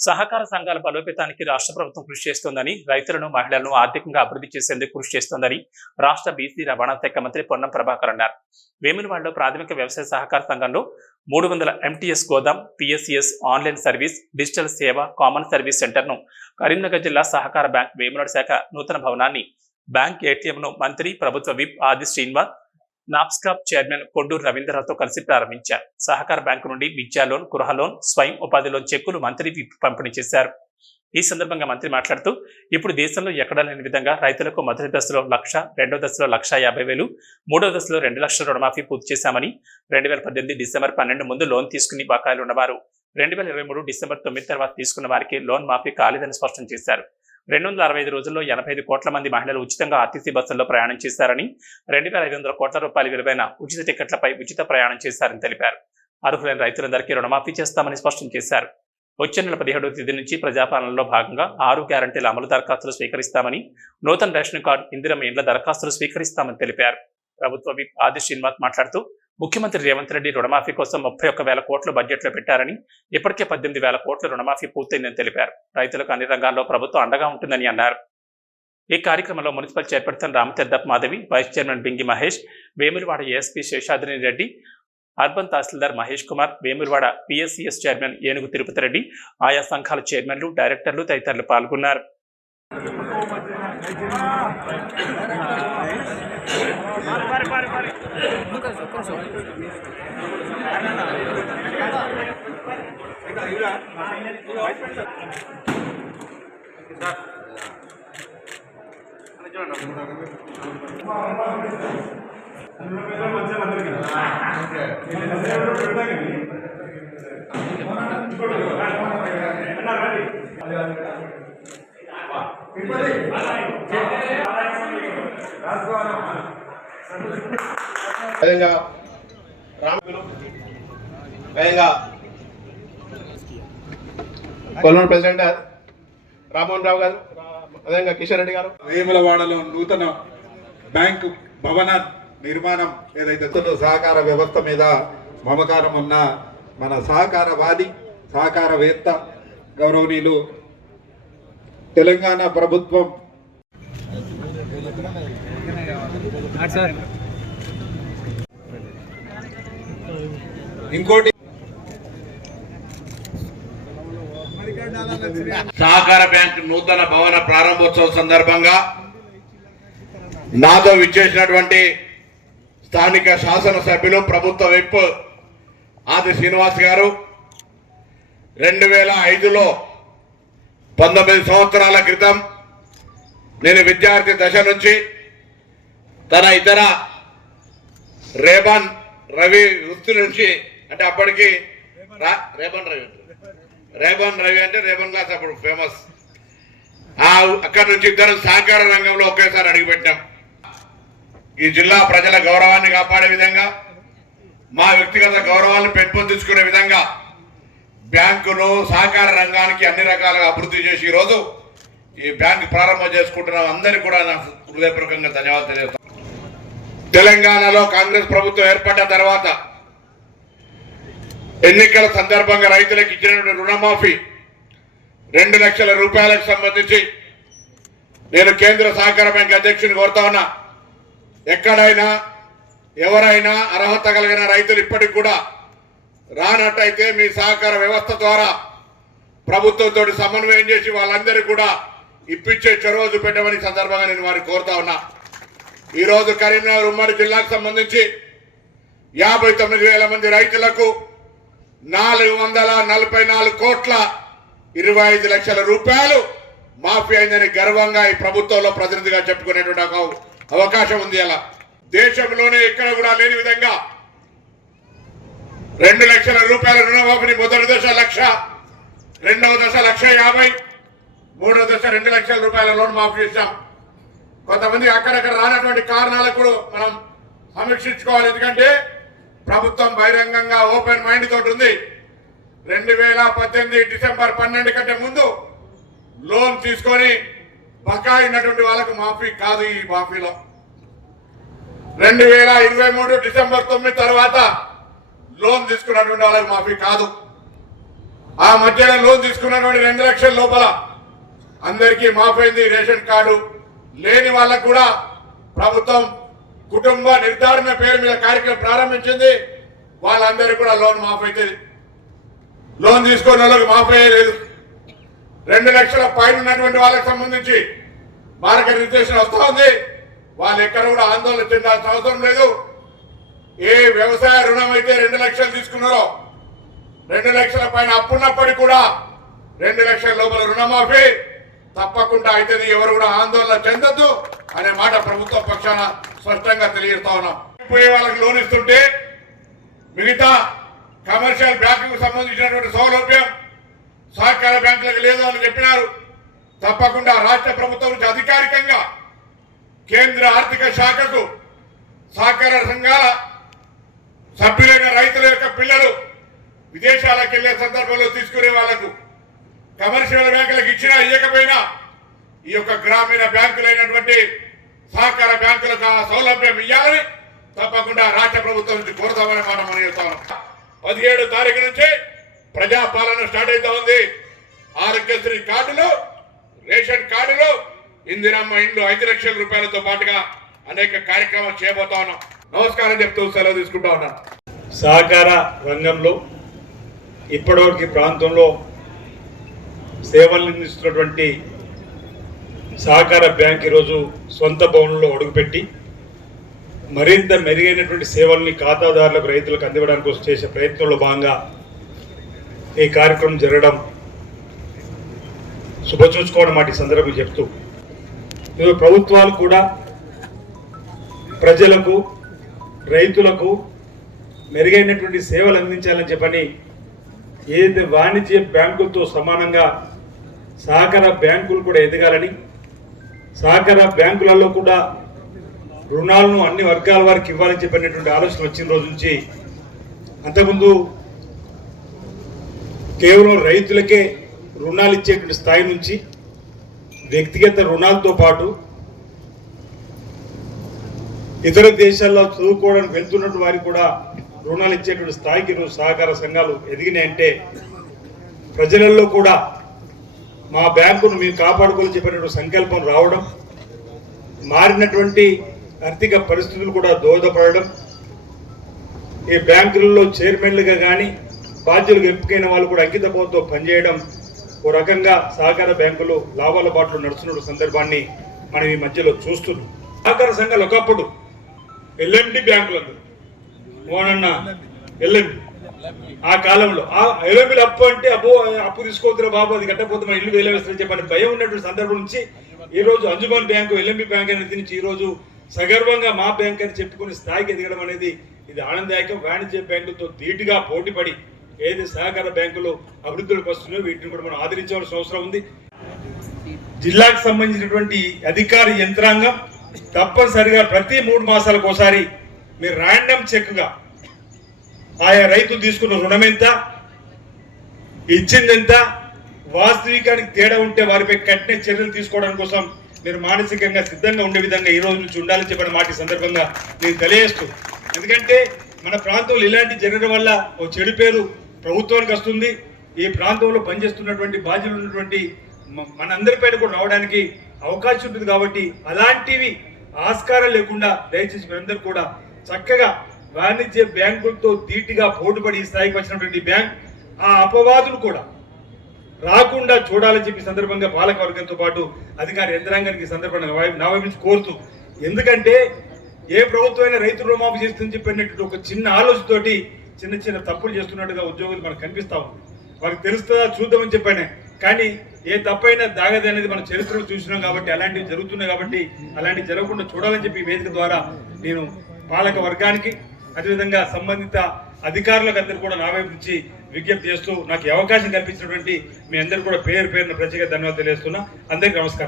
సహకార సంఘాల బలోపేతానికి రాష్ట్ర ప్రభుత్వం కృషి చేస్తోందని రైతులను మహిళలను ఆర్థికంగా అభివృద్ధి చేసేందుకు కృషి చేస్తోందని రాష్ట్ర బీసీ రవాణా శాఖ మంత్రి పొన్నం ప్రభాకర్ అన్నారు. వేములవాడలో ప్రాథమిక వ్యవసాయ సహకార సంఘంలో మూడు వందల ఎంటీఎస్ గోదాం పిఎస్సిఎస్ ఆన్లైన్ సర్వీస్ డిజిటల్ సేవ కామన్ సర్వీస్ సెంటర్ను కరీంనగర్ జిల్లా సహకార బ్యాంక్ వేములవాడ శాఖ నూతన భవనాన్ని బ్యాంక్ ఏటీఎంను మంత్రి ప్రభుత్వ విప్ ఆది శ్రీనివాస్ నాప్స్కాప్ చైర్మన్ కొండూరు రవీంద్రరావుతో కలిసి ప్రారంభించారు. సహకార బ్యాంకు నుండి విద్యా లోన్ గృహ లోన్ స్వయం ఉపాధి లోన్ చెక్కులు మంత్రి పంపిణీ చేశారు. ఈ సందర్భంగా మంత్రి మాట్లాడుతూ ఇప్పుడు దేశంలో ఎక్కడా లేని విధంగా రైతులకు మొదటి దశలో లక్ష రెండో దశలో లక్ష యాభై వేలు మూడో దశలో రెండు లక్షల రుణమాఫీ పూర్తి చేశామని రెండు వేల పద్దెనిమిది డిసెంబర్ పన్నెండు ముందు లోన్ తీసుకుని బకాయిలు ఉన్నవారు రెండు వేల ఇరవై మూడు డిసెంబర్ తొమ్మిది తర్వాత తీసుకున్న వారికి లోన్ మాఫీ కాలేదని స్పష్టం చేశారు. రెండు వందల అరవై ఐదు రోజుల్లో ఎనభై ఐదు కోట్ల మంది మహిళలు ఉచితంగా ఆర్టీసీ బస్సుల్లో ప్రయాణం చేశారని రెండు వేల ఐదు వందల కోట్ల రూపాయల విలువైన ఉచిత టికెట్లపై ఉచిత ప్రయాణం చేశారని తెలిపారు. అర్హులైన రైతులందరికీ రుణమాఫీ చేస్తామని స్పష్టం చేశారు. వచ్చే నెల పదిహేడవ తేదీ నుంచి ప్రజాపాలనలో భాగంగా ఆరు గ్యారంటీల అమలు దరఖాస్తులు స్వీకరిస్తామని నూతన రేషన్ కార్డు ఇందిరమ్మ ఇండ్ల దరఖాస్తులు స్వీకరిస్తామని తెలిపారు. ప్రభుత్వ విప్ ఆది శ్రీనివాస్ మాట్లాడుతూ ముఖ్యమంత్రి రేవంత్ రెడ్డి రుణమాఫీ కోసం ముప్పై ఒక్క వేల కోట్లు బడ్జెట్లో పెట్టారని ఇప్పటికే పద్దెనిమిది వేల కోట్ల రుణమాఫీ పూర్తయిందని తెలిపారు. రైతులకు అన్ని రంగాల్లో ప్రభుత్వం అండగా ఉంటుందని అన్నారు. ఈ కార్యక్రమంలో municipal chairperson రామతీర్థప్ Madhavi vice chairman Bingi Mahesh Vemulawada ASP Seshadri Reddy urban తహసీల్దార్ మహేష్ కుమార్ వేములవాడ పిఎస్సిఎస్ చైర్మన్ ఏనుగు తిరుపతి రెడ్డి ఆయా సంఘాల చైర్మన్లు డైరెక్టర్లు తదితరులు పాల్గొన్నారు. Mukazo, Mukazo. రాసుకోవాలి అదేవిధంగా రాములు అదేవిధంగా కొల్లూరు ప్రెసిడెంట్ రామ్మోహన్ రావు గారు అదేవిధంగా కిషన్ రెడ్డి గారు. వేములవాడలో నూతన బ్యాంకు భవన నిర్మాణం ఏదైతే సహకార వ్యవస్థ మీద మమకారం ఉన్న మన సహకారవాది సహకారవేత్త గౌరవనీయులు తెలంగాణ ప్రభుత్వం. ఇంకోటి సహకార బ్యాంక్ నూతన భవన ప్రారంభోత్సవం సందర్భంగా నాతో విచ్చేసినటువంటి స్థానిక శాసనసభ్యులు ప్రభుత్వ విప్ ఆది శ్రీనివాస్ గారు. రెండు వేల ఐదులో పంతొమ్మిది సంవత్సరాల క్రితం నేను విద్యార్థి దశ నుంచి తన ఇతర రేబన్ రవి వృత్తి నుంచి అంటే అప్పటికి రేబన్ రవి రేబన్ రవి అంటే రేబన్ క్లాస్ అప్పుడు ఫేమస్ అక్కడ అక్కడి నుంచి ఇద్దరు సహకార రంగంలో ఒకేసారి అడుగుపెట్టాం. ఈ జిల్లా ప్రజల గౌరవాన్ని కాపాడే విధంగా మా వ్యక్తిగత గౌరవాన్ని పెంపొందించుకునే విధంగా బ్యాంకులు సహకార రంగానికి అన్ని రకాలుగా అభివృద్ధి చేసి ఈరోజు ఈ బ్యాంకు ప్రారంభం చేసుకుంటున్న. అందరికీ కూడా నా హృదయపూర్వకంగా ధన్యవాదాలు తెలియజేస్తాను తెలంగాణలో కాంగ్రెస్ ప్రభుత్వం ఏర్పడ్డ తర్వాత ఎన్నికల సందర్భంగా రైతులకు ఇచ్చినటువంటి రుణమాఫీ రెండు లక్షల రూపాయలకు సంబంధించి నేను కేంద్ర సహకార బ్యాంక్ అధ్యక్షుని కోరుతా ఉన్నా. ఎక్కడైనా ఎవరైనా అర్హత కలిగిన రైతులు ఇప్పటికి కూడా రానట్టయితే మీ సహకార వ్యవస్థ ద్వారా ప్రభుత్వంతో సమన్వయం చేసి వాళ్ళందరికీ కూడా ఇప్పించే చొరవ చూపెట్టమని సందర్భంగా నేను వారిని కోరుతా ఉన్నా. ఈరోజు కరీంనగర్ ఉమ్మడి జిల్లాకు సంబంధించి యాభై తొమ్మిది వేల మంది రైతులకు నాలుగు వందల నలభై నాలుగు కోట్ల ఇరవై ఐదు లక్షల రూపాయలు మాఫీ అయిందని గర్వంగా ఈ ప్రభుత్వంలో ప్రతినిధిగా చెప్పుకునేటువంటి ఒక అవకాశం ఉంది అలా. దేశంలోనే ఎక్కడ కూడా లేని విధంగా రెండు లక్షల రూపాయల రుణమాఫీని మొదటి దశ లక్ష రెండవ దశ లక్ష యాభై మూడవ దశ రెండు లక్షల రూపాయల లోన్ మాఫీ చేశాం. కొంతమంది అక్కడక్కడ రానటువంటి కారణాలకు కూడా మనం సమీక్షించుకోవాలి. ఎందుకంటే ప్రభుత్వం బహిరంగంగా ఓపెన్ మైండ్ తోటి ఉంది. రెండు వేల పద్దెనిమిది డిసెంబర్ పన్నెండు కంటే ముందు లోన్ తీసుకొని బకాయి ఉన్నటువంటి వాళ్ళకు మాఫీ కాదు ఈ మాఫీలో. రెండు వేల ఇరవై మూడు డిసెంబర్ తొమ్మిది తర్వాత లోన్ తీసుకున్నటువంటి వాళ్ళకి మాఫీ కాదు. ఆ మధ్యలో లోన్ తీసుకున్నటువంటి రెండు లక్షల లోపల అందరికీ మాఫైంది రేషన్ కార్డు. లేని వాళ్ళకు కూడా ప్రభుత్వం కుటుంబ నిర్ధారణ పేరు మీద కార్యక్రమం ప్రారంభించింది. వాళ్ళందరికీ కూడా లోన్ మాఫ్ అవుతుంది లోన్ తీసుకున్న వాళ్ళకి మాఫ్ అయ్యలేదు రెండు లక్షల పైన ఉన్నటువంటి వాళ్ళకి సంబంధించి మార్గనిర్దేశం వస్తూ ఉంది. వాళ్ళు ఎక్కడ కూడా ఆందోళన చెందాల్సిన అవసరం లేదు. ఏ వ్యవసాయ రుణం అయితే రెండు లక్షలు తీసుకున్నారో రెండు లక్షల పైన అప్పున్నప్పటికీ కూడా రెండు లక్షల లోపల రుణమాఫీ. తప్పకుండా అయితే ఎవరు కూడా ఆందోళన చెందొద్దు అనే మాట ప్రభుత్వ పక్షాన స్పష్టంగా తెలియజేస్తా ఉన్నాం. పోయే వాళ్ళకి లోన్ ఇస్తుంటే మిగతా కమర్షియల్ బ్యాంకుకు సంబంధించినటువంటి సౌలభ్యం సహకార బ్యాంకులకు లేదు అని చెప్పినారు. తప్పకుండా రాష్ట్ర ప్రభుత్వం నుంచి అధికారికంగా కేంద్ర ఆర్థిక శాఖకు సహకార సంఘాల సభ్యులైన రైతుల యొక్క పిల్లలు విదేశాలకు వెళ్ళే సందర్భంలో తీసుకునే వాళ్ళకు కమర్షియల్ బ్యాంకులకు ఇచ్చినా ఇవ్వకపోయినా ఈ యొక్క గ్రామీణ బ్యాంకులైనటువంటి సహకార బ్యాంకులకు ఆ సౌలభ్యం ఇవ్వాలని తప్పకుండా రాష్ట్ర ప్రభుత్వం నుంచి కోరుతామని మనం మనం పదిహేడు తారీఖు నుంచి ప్రజాపాలన స్టార్ట్ అవుతా ఉంది. ఆరోగ్యశ్రీ కార్డులు రేషన్ కార్డులు ఇందిరమ్మ ఇండ్లు ఐదు లక్షల రూపాయలతో పాటుగా అనేక కార్యక్రమాలు చేయబోతా ఉన్నాం. నమస్కారం చెప్తూ సెలవు తీసుకుంటా ఉన్నాను సహకార రంగంలో ఇప్పటివరకు ఈ ప్రాంతంలో సేవలు అందిస్తున్నటువంటి సహకార బ్యాంక్ ఈరోజు సొంత భవనంలో అడుగుపెట్టి మరింత మెరుగైనటువంటి సేవల్ని ఖాతాదారులకు రైతులకు అందివ్వడానికి కోసం చేసే ప్రయత్నంలో భాగంగా ఈ కార్యక్రమం జరగడం శుభచూచుకోవడం వాటి ఈ సందర్భం చెప్తూ ఈరోజు ప్రభుత్వాలు కూడా ప్రజలకు రైతులకు మెరుగైనటువంటి సేవలు అందించాలని చెప్పని ఏదైతే వాణిజ్య బ్యాంకులతో సమానంగా సహకార బ్యాంకులు కూడా ఎదగాలని సహకార బ్యాంకులలో కూడా రుణాలను అన్ని వర్గాల వారికి ఇవ్వాలని చెప్పినటువంటి ఆలోచన వచ్చిన రోజు నుంచి అంతకుముందు కేవలం రైతులకే రుణాలు ఇచ్చేటువంటి స్థాయి నుంచి వ్యక్తిగత రుణాలతో పాటు ఇతర దేశాల్లో చదువుకోవడానికి వెళ్తున్నట్టు వారికి కూడా రుణాలు ఇచ్చేటువంటి స్థాయికి ఈరోజు సహకార సంఘాలు ఎదిగినాయంటే ప్రజలలో కూడా మా బ్యాంకును మేము కాపాడుకోవాలని చెప్పినటువంటి సంకల్పం రావడం మారినటువంటి ఆర్థిక పరిస్థితులు కూడా దోహదపడడం ఈ బ్యాంకులలో చైర్మన్లుగా కానీ బాధ్యులకు ఎంపికైన వాళ్ళు కూడా అంకితభావంతో పనిచేయడం ఓ రకంగా సహకార బ్యాంకులు లాభాల బాటలు నడుస్తున్న సందర్భాన్ని మనం ఈ మధ్యలో చూస్తున్నాం. సహకార సంఘాలు ఒకప్పుడు ఎల్ఎండి బ్యాంకులందరూ మోనన్న ఎల్ఎండి. ఆ కాలంలో. ఆ ఎల్ఎంబిలు అప్పు అంటే అబ్బో అప్పు తీసుకోవద్దురా బాబు అది కట్టకపోతే మా ఇల్లు వేలవేస్తారని చెప్పని భయం ఉన్నటువంటి సందర్భం నుంచి ఈ రోజు అంజుమాన్ బ్యాంకు ఎల్ఎంబి బ్యాంక్ అనేది నుంచి ఈ రోజు సగర్వంగా మా బ్యాంక్ అని చెప్పుకునే స్థాయికి ఎదగడం అనేది ఇది ఆనందదాయకం. వాణిజ్య బ్యాంకులతో ధీటుగా పోటీపడి ఏది సహకార బ్యాంకులు అభివృద్ధిలోకి వస్తున్నాయో వీటిని కూడా మనం ఆదరించవలసిన అవసరం ఉంది. జిల్లాకు సంబంధించినటువంటి అధికార యంత్రాంగం తప్పనిసరిగా ప్రతి మూడు మాసాలకు ఒకసారి మీరు ర్యాండమ్ చెక్గా ఆయా రైతు తీసుకున్న రుణం ఎంత? ఇచ్చింది ఎంత? వాస్తవికానికి తేడా ఉంటే వారిపై కఠిన చర్యలు తీసుకోవడం కోసం మీరు మానసికంగా సిద్ధంగా ఉండే విధంగా ఈ రోజు నుంచి ఉండాలని చెప్పిన మాట సందర్భంగా నేను తెలియజేస్తూ ఎందుకంటే మన ప్రాంతంలో ఇలాంటి జరగడం వల్ల ఓ చెడు పేరు ప్రభుత్వానికి వస్తుంది. ఈ ప్రాంతంలో పనిచేస్తున్నటువంటి బాధ్యులు ఉన్నటువంటి మనందరిపైన కూడా రావడానికి అవకాశం ఉంటుంది కాబట్టి అలాంటివి ఆస్కారం లేకుండా దయచేసి మీరందరూ కూడా చక్కగా వాణిజ్య బ్యాంకులతో ధీటుగా పోటుపడి ఈ స్థాయికి వచ్చినటువంటి బ్యాంక్ ఆ అపవాదులు కూడా రాకుండా చూడాలని చెప్పి సందర్భంగా పాలకవర్గంతో పాటు అధికార యంత్రాంగానికి సందర్భంగా నా వైపు- కోరుతూ ఎందుకంటే ఏ ప్రభుత్వం అయినా రైతు రుణమాఫీ చేస్తుందని చెప్పినటువంటి ఒక చిన్న ఆలోచనతోటి చిన్న చిన్న తప్పులు చేస్తున్నట్టుగా ఉద్యోగులు మనకు కనిపిస్తా ఉంది. వారికి తెలుస్తుందా చూద్దామని చెప్పానే కానీ ఏ తప్పైనా దాగది అనేది మన చరిత్రలో చూసినాం కాబట్టి అలాంటివి జరుగుతున్నాయి కాబట్టి అలాంటివి జరగకుండా చూడాలని చెప్పి ఈ వేదిక ద్వారా నేను పాలక వర్గానికి అదేవిధంగా సంబంధిత అధికారులకు అందరూ కూడా నా వైపు నుంచి విజ్ఞప్తి చేస్తూ నాకు అవకాశం కల్పించినటువంటి మీ అందరూ కూడా పేరు పేరున ప్రత్యేక ధన్యవాదాలు తెలియజేస్తున్నా. అందరికీ నమస్కారం.